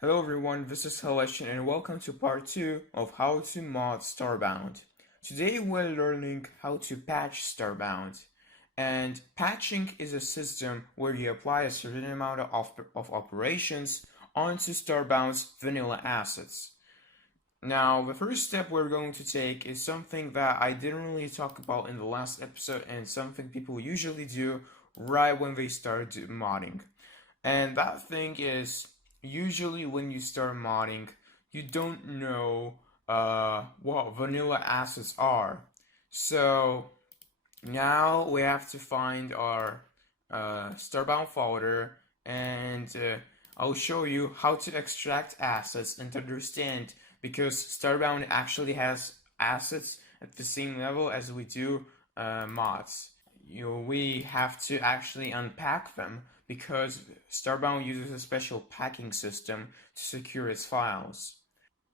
Hello everyone, this is Hellession and welcome to part 2 of how to mod Starbound. Today we're learning how to patch Starbound. And patching is a system where you apply a certain amount of operations onto Starbound's vanilla assets. Now, the first step we're going to take is something that I didn't really talk about in the last episode and something people usually do right when they start modding. And that thing is, usually when you start modding, you don't know what vanilla assets are. So now we have to find our Starbound folder, and I'll show you how to extract assets and to understand, because Starbound actually has assets at the same level as we do mods. We have to actually unpack them because Starbound uses a special packing system to secure its files.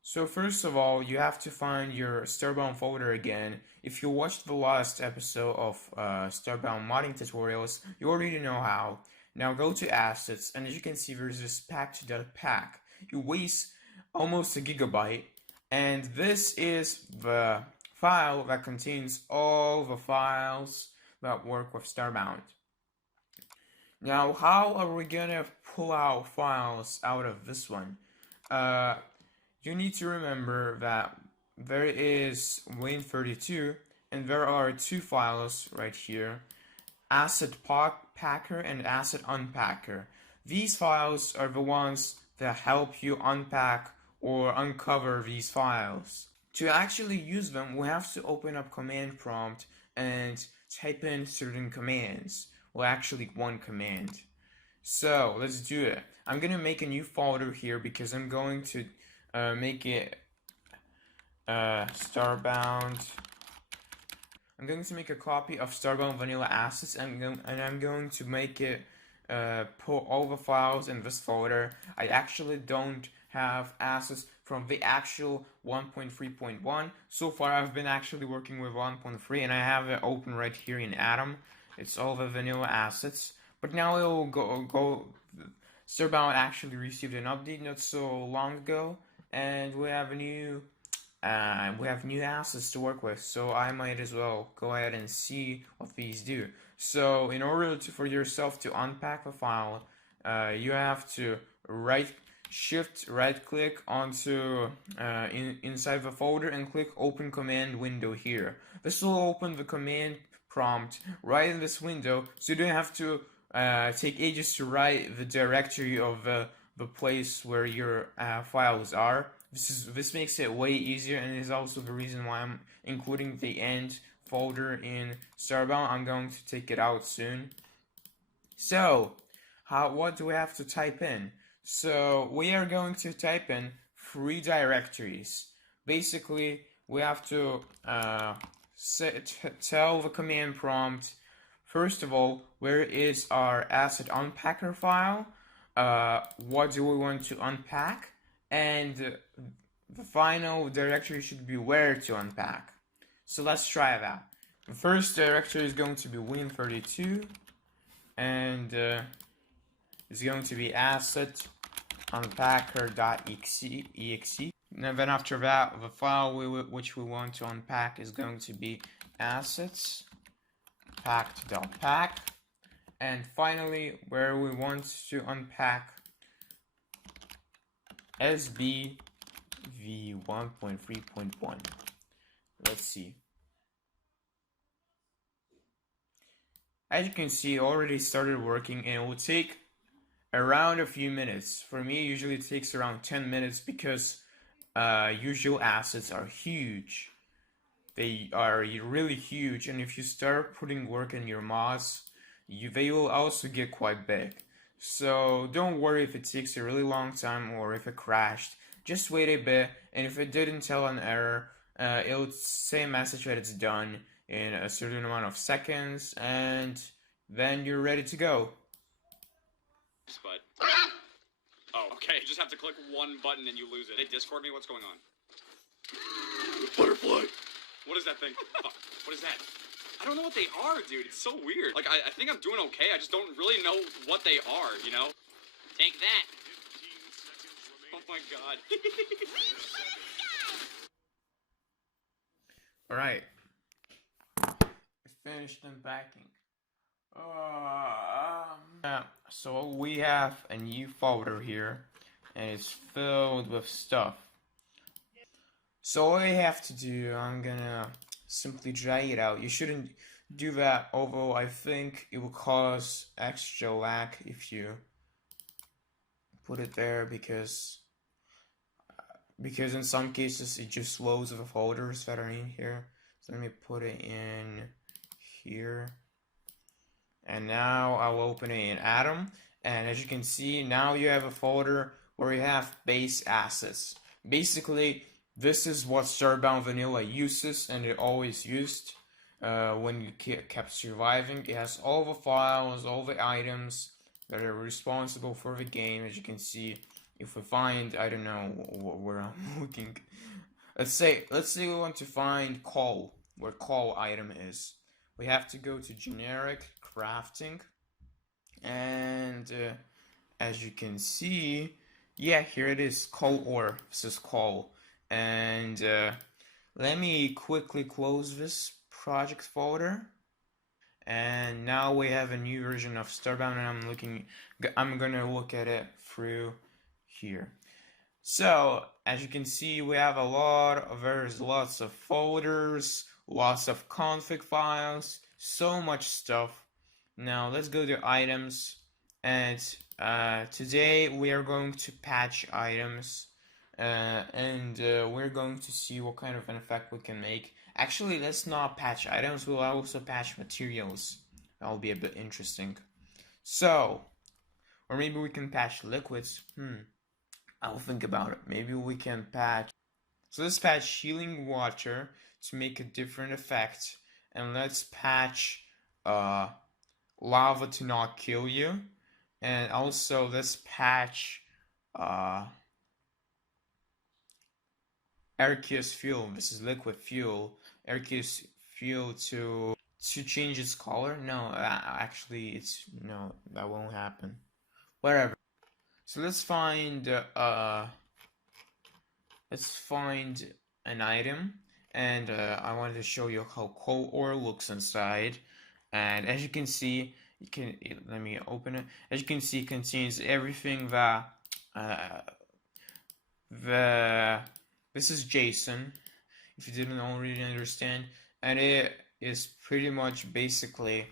So first of all, you have to find your Starbound folder again. If you watched the last episode of Starbound modding tutorials, you already know how. Now go to assets, and as you can see, there's this packed.pack. It weighs almost a gigabyte, and this is the file that contains all the files that work with Starbound. Now, how are we gonna pull out files out of this one? You need to remember that there is Win32, and there are two files right here, Asset Packer and Asset Unpacker. These files are the ones that help you unpack or uncover these files. To actually use them, we have to open up command prompt and type in certain commands. Well, actually one command. So let's do it. I'm gonna make a new folder here because I'm going to make it Starbound. I'm going to make a copy of Starbound vanilla assets, and I'm going to make it put all the files in this folder. I actually don't have assets from the actual 1.3.1. So far I've been actually working with 1.3, and I have it open right here in Atom. It's all the vanilla assets. But now it will go. Starbound actually received an update not so long ago, and we have new assets to work with. So I might as well go ahead and see what these do. So in order for yourself to unpack the file, you have to right click onto inside the folder and click open command window here. This will open the command prompt right in this window, so you don't have to take ages to write the directory of the place where your files are. This makes it way easier, and is also the reason why I'm including the end folder in Starbound. I'm going to take it out soon. So what do we have to type in? So we are going to type in 3 directories. Basically, we have to tell the command prompt, first of all, where is our asset unpacker file, what do we want to unpack, and the final directory should be where to unpack. So let's try that. The first directory is going to be Win32, and it's going to be asset unpacker.exe. And then after that, the file which we want to unpack is going to be assets packed.pack. And finally, where we want to unpack SBV 1.3.1. Let's see. As you can see, it already started working, and it will take around a few minutes. For me, usually it takes around 10 minutes because usual assets are huge. They are really huge, and if you start putting work in your mods, they will also get quite big. So don't worry if it takes a really long time or if it crashed. Just wait a bit, and if it didn't tell an error, it'll say a message that it's done in a certain amount of seconds, and then you're ready to go. But oh, okay. You just have to click one button and you lose it. They Discord me. What's going on? Butterfly. What is that thing? Oh, what is that? I don't know what they are, dude. It's so weird. Like, I think I'm doing okay. I just don't really know what they are, you know? Take that. my god. Alright. Finished unpacking. So we have a new folder here, and it's filled with stuff. So all you have to do, I'm gonna simply drag it out. You shouldn't do that, although I think it will cause extra lag if you put it there, because in some cases it just loads the folders that are in here. So let me put it in here, and now I'll open it in Atom, and as you can see, now you have a folder where you have base assets. Basically, this is what Starbound Vanilla uses, and it always used when you kept surviving. It has all the files, all the items that are responsible for the game. As you can see, if we find, I don't know where I'm looking. Let's say we want to find coal, where coal item is. We have to go to generic crafting, and as you can see, yeah, here it is, coal ore. This is coal. And let me quickly close this project folder, and now we have a new version of Starbound, and I'm gonna look at it through here. So as you can see, we have there's lots of folders, lots of config files, so much stuff. Now let's go to items, and today we are going to patch items. And we're going to see what kind of an effect we can make. Actually, let's not patch items, we'll also patch materials. That'll be a bit interesting. So, or maybe we can patch liquids. I'll think about it. Maybe we can patch. So let's patch healing water to make a different effect. And let's patch lava to not kill you. And also let's patch aqueous fuel. This is liquid fuel. Aqueous fuel to change its color. No, actually, no, that won't happen. Whatever. So let's find an item, and I wanted to show you how coal ore looks inside. And as you can see, let me open it. As you can see, it contains everything that this is JSON, if you didn't already understand, and it is pretty much basically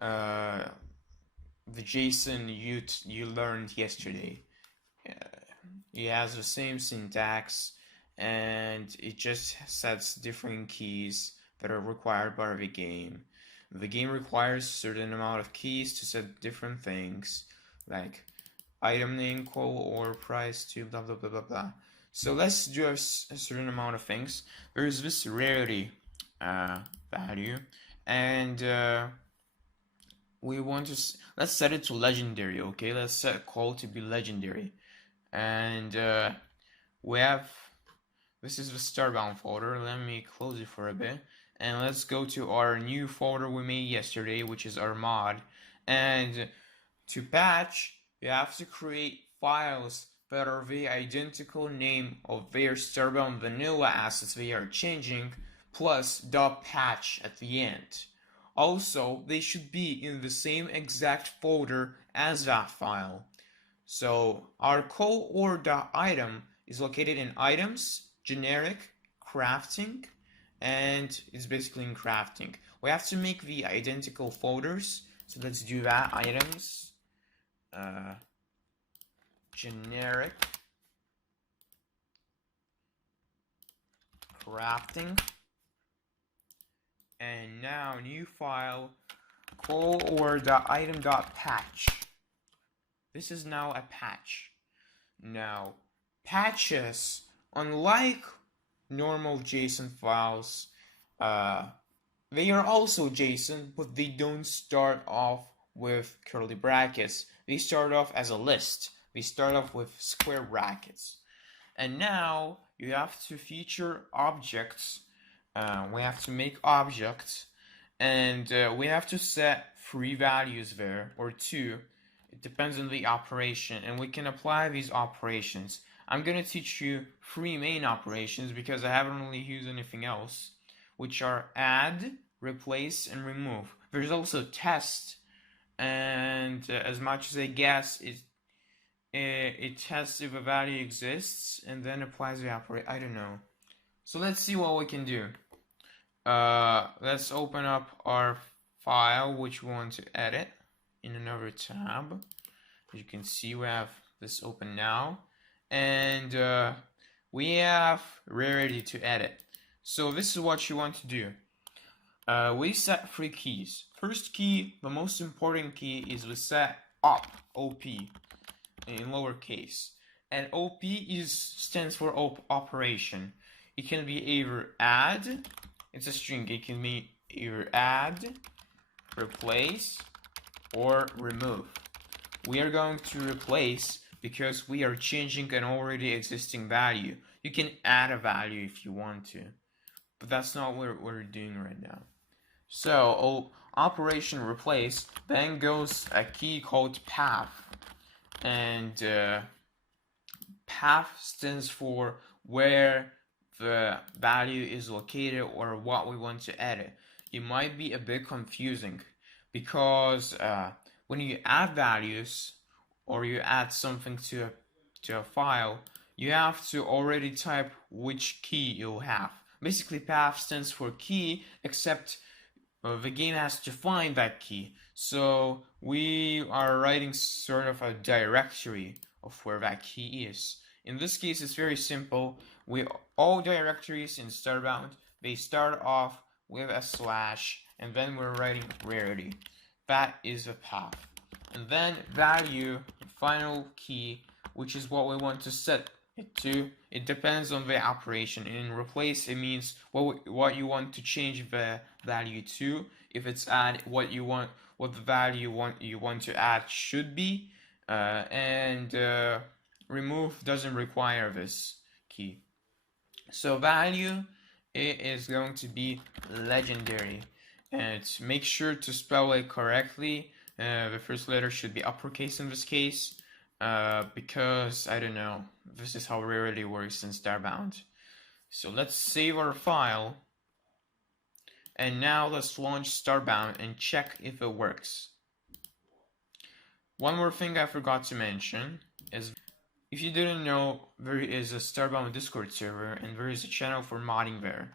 the JSON you learned yesterday. It has the same syntax, and it just sets different keys that are required by the game. The game requires a certain amount of keys to set different things, like item name, coal ore price to blah blah blah blah blah. So let's do a certain amount of things. There's this rarity value, and we want to let's set it to legendary. Okay, let's set coal to be legendary, and we have this is the Starbound folder. Let me close it for a bit, and let's go to our new folder we made yesterday, which is our mod. And to patch, you have to create files that are the identical name of their Starbound vanilla assets they are changing, plus .patch at the end. Also, they should be in the same exact folder as that file. So our coal ore .item is located in items, generic, crafting, and it's basically in crafting. We have to make the identical folders, so let's do that. Items, generic, crafting, and now new file, coal ore .item.patch. This is now a patch. Now, patches, unlike normal JSON files, they are also JSON, but they don't start off with curly brackets. They start off as a list. They start off with square brackets. And now you have to feature objects. We have to make objects, and we have to set 3 values there, or 2. It depends on the operation, and we can apply these operations. I'm gonna teach you 3 main operations because I haven't really used anything else, which are add, replace, and remove. There's also test, and as much as I guess, it tests if a value exists and then applies the operator. I don't know. So let's see what we can do. Let's open up our file which we want to edit in another tab. As you can see, we have this open now, and we have rarity to edit. So this is what you want to do. We set 3 keys. First key, the most important key, is we set op in lowercase, and op stands for operation. It can be either add, it's a string, it can be either add, replace, or remove. We are going to replace because we are changing an already existing value. You can add a value if you want to, but that's not what we're doing right now. So operation replace, then goes a key called path, and path stands for where the value is located or what we want to edit. It might be a bit confusing because when you add values or you add something to a file, you have to already type which key you'll have. Basically, path stands for key, except the game has to find that key. So we are writing sort of a directory of where that key is. In this case, it's very simple. All directories in Starbound, they start off with a slash, and then we're writing rarity. That is a path. And then value, final key, which is what we want to set it to. It depends on the operation. In replace, it means what you want to change the value to. If it's add, what the value you want to add should be. And remove doesn't require this key. So value, it is going to be legendary, and make sure to spell it correctly. The first letter should be uppercase in this case, because I don't know, this is how rarity works in Starbound. So let's save our file, and now let's launch Starbound and check if it works. One more thing I forgot to mention is, if you didn't know, there is a Starbound Discord server and there is a channel for modding there.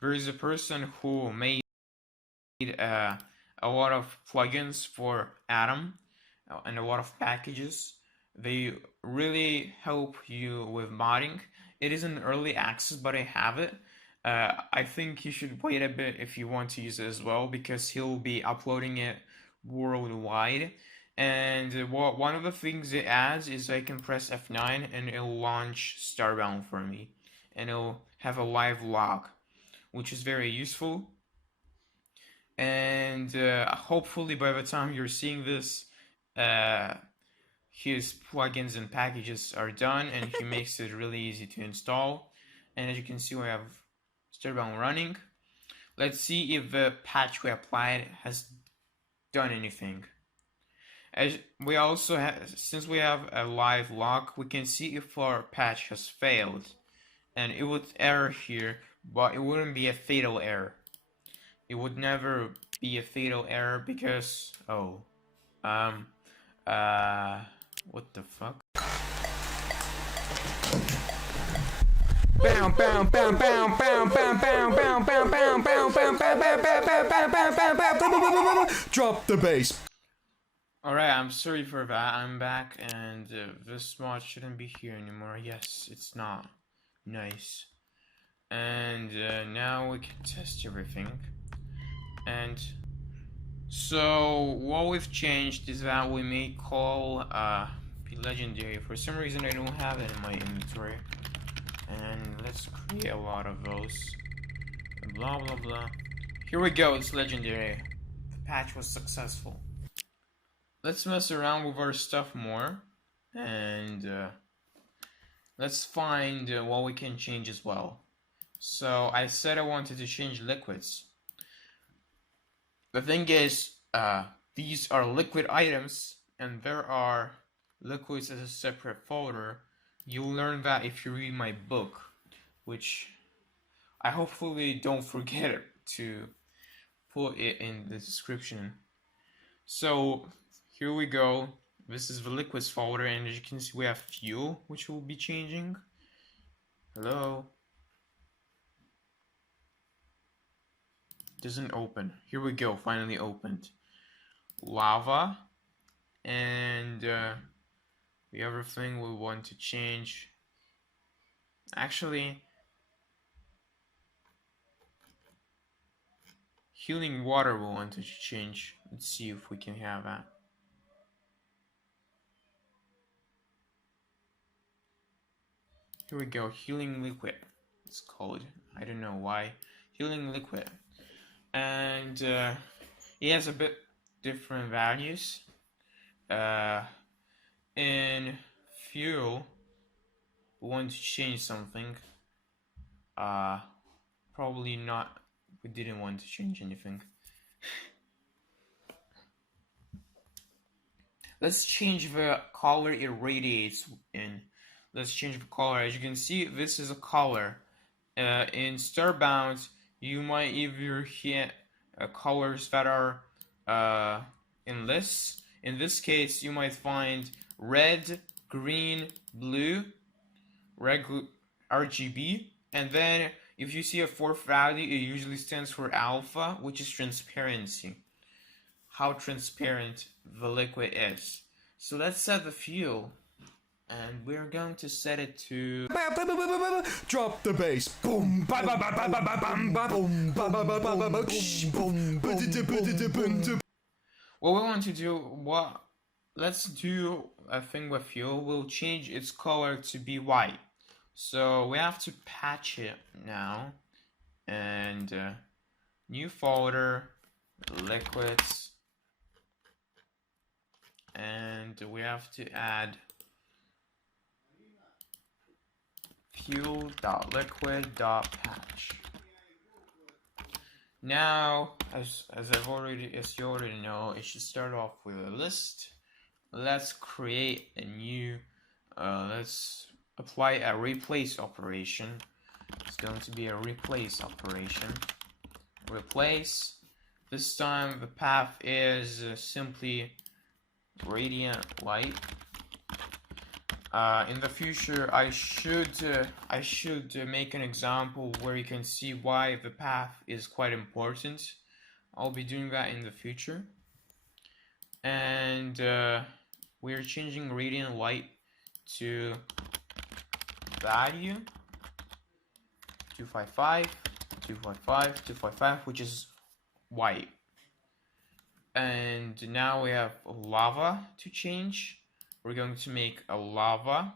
There is a person who made a lot of plugins for Atom and a lot of packages. They really help you with modding. It is in early access, but I have it. I think you should wait a bit if you want to use it as well, because he'll be uploading it worldwide. And one of the things it adds is I can press F9 and it'll launch Starbound for me, and it'll have a live log, which is very useful. And hopefully by the time you're seeing this, his plugins and packages are done, and he makes it really easy to install. And as you can see, we have Starbound running. Let's see if the patch we applied has done anything. As we also have, since we have a live log, we can see if our patch has failed, and it would error here, but it wouldn't be a fatal error. It would never be a fatal error because what the fuck? Drop the bass. Alright, I'm sorry for that. I'm back, and this mod shouldn't be here anymore. Yes, it's not. Nice. And now we can test everything. And so what we've changed is that we may call be legendary. For some reason I don't have it in my inventory. And let's create a lot of those. Blah blah blah. Here we go, it's legendary. The patch was successful. Let's mess around with our stuff more, and let's find what we can change as well. So I said I wanted to change liquids. The thing is, these are liquid items, and there are liquids as a separate folder. You'll learn that if you read my book, which I hopefully don't forget to put it in the description. So here we go. This is the liquids folder, and as you can see we have fuel, which will be changing. Hello. Doesn't open. Here we go, finally opened. Lava, and the other thing we want to change, actually, healing water we want to change. Let's see if we can have that. Here we go, healing liquid. It's called, I don't know why, healing liquid. And it has a bit different values. In fuel, we want to change something. Probably not. We didn't want to change anything. Let's change the color it radiates in. Let's change the color. As you can see, this is a color. In Starbound, you might either hit colors that are in this. In this case, you might find red, green, blue, RGB, and then if you see a fourth value, it usually stands for alpha, which is transparency. How transparent the liquid is. So let's set the fuel, and we're going to set it to drop the bass. Boom. What we want to do, let's do a thing with fuel. We'll change its color to be white. So we have to patch it now, and new folder, liquids, and we have to add fuel.liquid.patch. Now, as you already know, it should start off with a list. Let's create a new, let's apply a replace operation. It's going to be a replace operation. Replace. This time the path is simply radiant light. In the future, I should make an example where you can see why the path is quite important. I'll be doing that in the future. And we're changing radiant light to value 255, 255, 255, which is white. And now we have lava to change. We're going to make a lava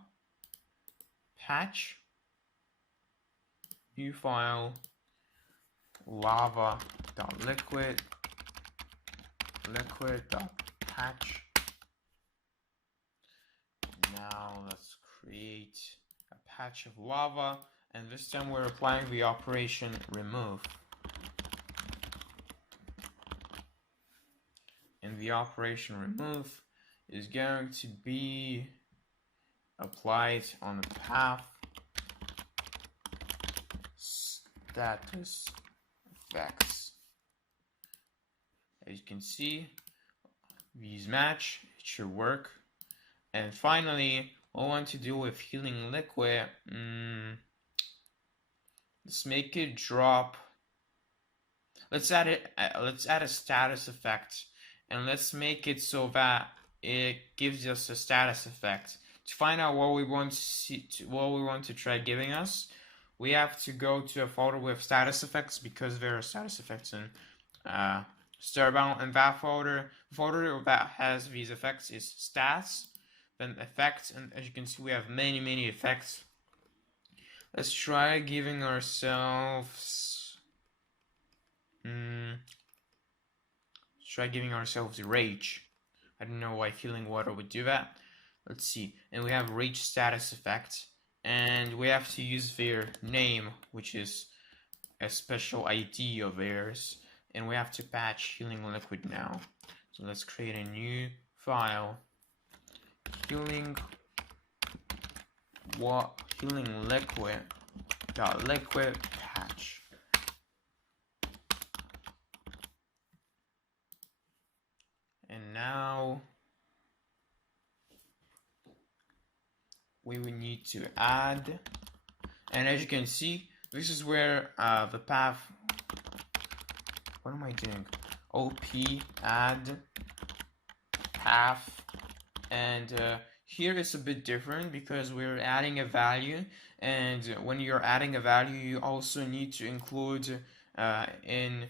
patch, new file, lava.liquid, liquid.patch. Now let's create a patch of lava, and this time we're applying the operation remove. And the operation remove is going to be applied on the path status effects. As you can see, these match, it should work. And finally, what I want to do with healing liquid, let's make it drop. Let's add a status effect, and let's make it so that it gives us a status effect. To find out what we want to see, what we want to try giving us, we have to go to a folder with status effects, because there are status effects in Starbound, and that folder that has these effects is stats, then effects, and as you can see we have many effects. Let's try giving ourselves rage. I don't know why healing water would do that. Let's see. And we have rage status effect, and we have to use their name, which is a special ID of theirs, and we have to patch healing liquid now. So let's create a new file, healing healing liquid dot liquid patch. And now we will need to add, and as you can see, this is where the path, what am I doing? OP add path, and here it's a bit different because we're adding a value, and when you're adding a value you also need to include the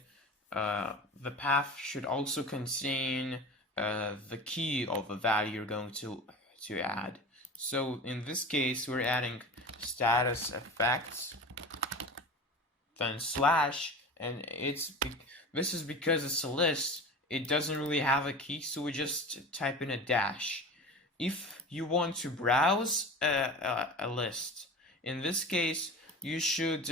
path should also contain the key of the value you're going to add. So in this case we're adding status effects, then slash, and this is because it's a list, it doesn't really have a key, so we just type in a dash. If you want to browse a list, in this case you should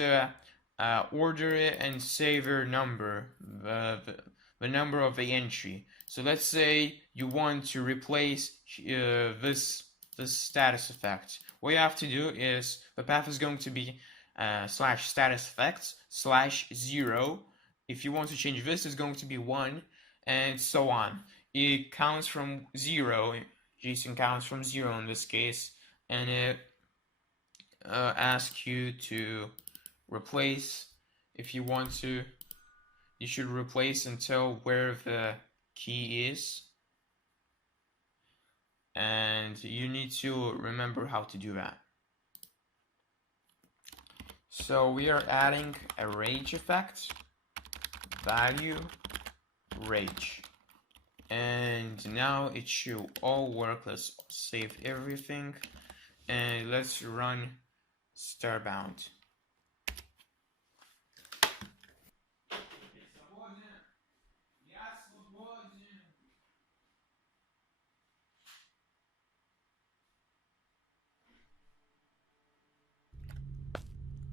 order it and save your number, the number of the entry. So let's say you want to replace this status effect. What you have to do is the path is going to be slash status effects slash 0. If you want to change this, it's going to be 1, and so on. It counts from 0. JSON counts from 0 in this case, and it asks you to replace. If you want to, you should replace until where the key is, and you need to remember how to do that. So we are adding a rage effect, value rage, and now it should all work. Let's save everything and let's run Starbound.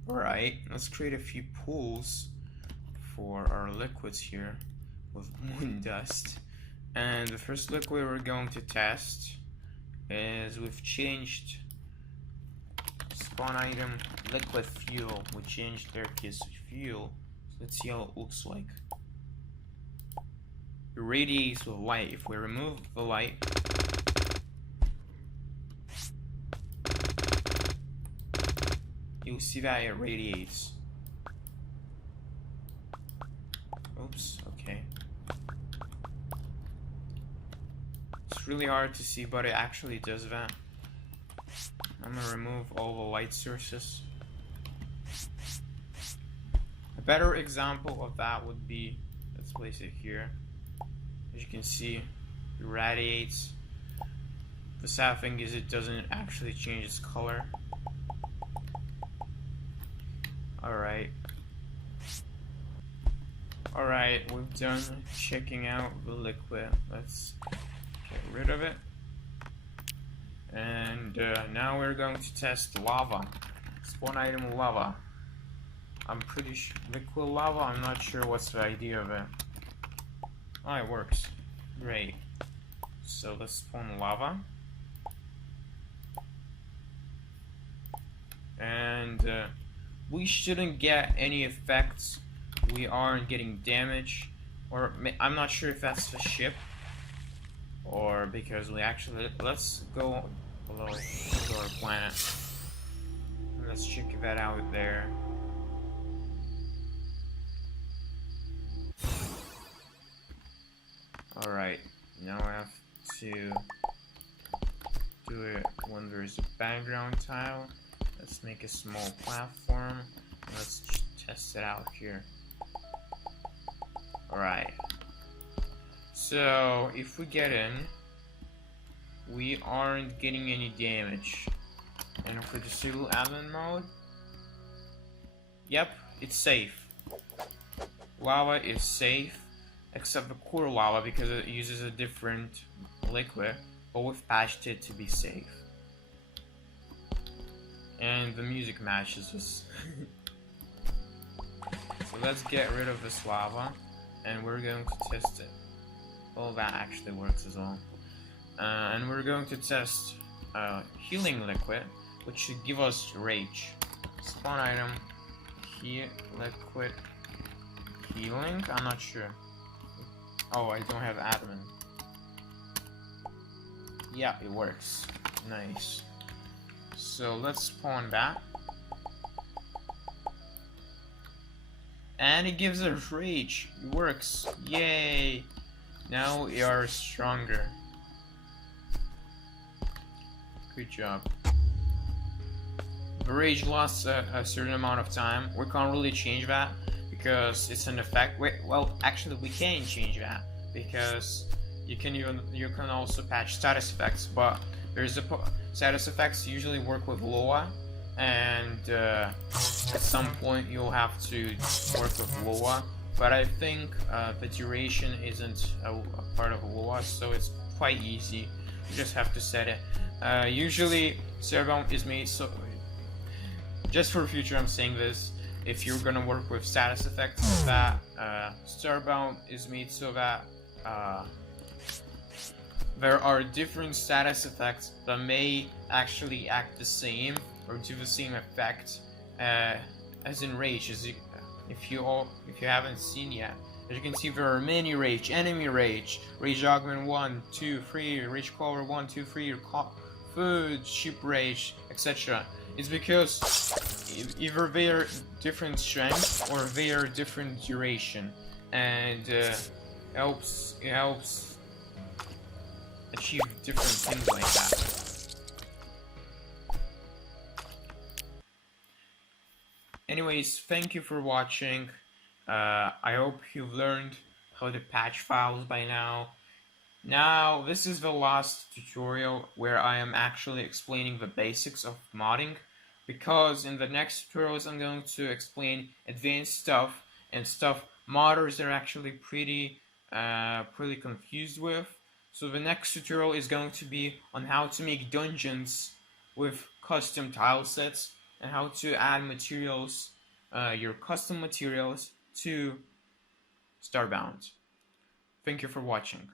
Alright, let's create a few pools for our liquids here with moon dust. And the first liquid we're going to test is, we've changed spawn item liquid fuel. We changed their case fuel. So let's see how it looks like. It radiates with light. If we remove the light, you'll see that it radiates. Oops, okay. It's really hard to see, but it actually does that. I'm gonna remove all the light sources. A better example of that would be, let's place it here. As you can see, it radiates. The sad thing is it doesn't actually change its color. Alright, we've done checking out the liquid. Let's get rid of it. And now we're going to test lava. Spawn item lava. I'm pretty sure liquid lava, I'm not sure what's the idea of it. Oh, it works. Great. So let's spawn lava. And we shouldn't get any effects. We aren't getting damage, or I'm not sure if that's the ship, or because we actually, let's go below to our planet. Let's check that out there. Alright, now I have to do it when there's a background tile. Let's make a small platform. Let's test it out here. Alright. So, if we get in, we aren't getting any damage. And if we disable admin mode, yep, it's safe. Lava is safe, except the core lava because it uses a different liquid, but we've patched it to be safe. And the music matches this. So let's get rid of this lava, and we're going to test it. Well, that actually works as well. And we're going to test healing liquid. which should give us rage. Spawn item, here, liquid, healing, I'm not sure. Oh, I don't have admin. Yeah, it works. Nice. So let's spawn back. And it gives us rage. It works. Yay! Now we are stronger. Good job. The rage lasts a certain amount of time. We can't really change that because it's an effect. Well, actually, we can change that because you can also patch status effects. But there's status effects usually work with Loa, and at some point you'll have to work with Loa. But I think the duration isn't a part of Loa, so it's quite easy. You just have to set it. Usually, Starbound is made so. Just for future, I'm saying this. If you're gonna work with status effects, that Starbound is made so that there are different status effects that may actually act the same or do the same effect as in Rage. If you haven't seen yet, as you can see, there are many Rage, enemy Rage, Rage Augment 1, 2, 3, Rage Cover 1, 2, 3, Food, Ship Rage, etc. It's because either they are different strength or they are different duration, and it helps achieve different things like that. Anyways, thank you for watching. I hope you've learned how to patch files by now. Now, this is the last tutorial where I am actually explaining the basics of modding, because in the next tutorials I'm going to explain advanced stuff and stuff modders are actually pretty confused with. So the next tutorial is going to be on how to make dungeons with custom tile sets and how to add materials, your custom materials to Starbound. Thank you for watching.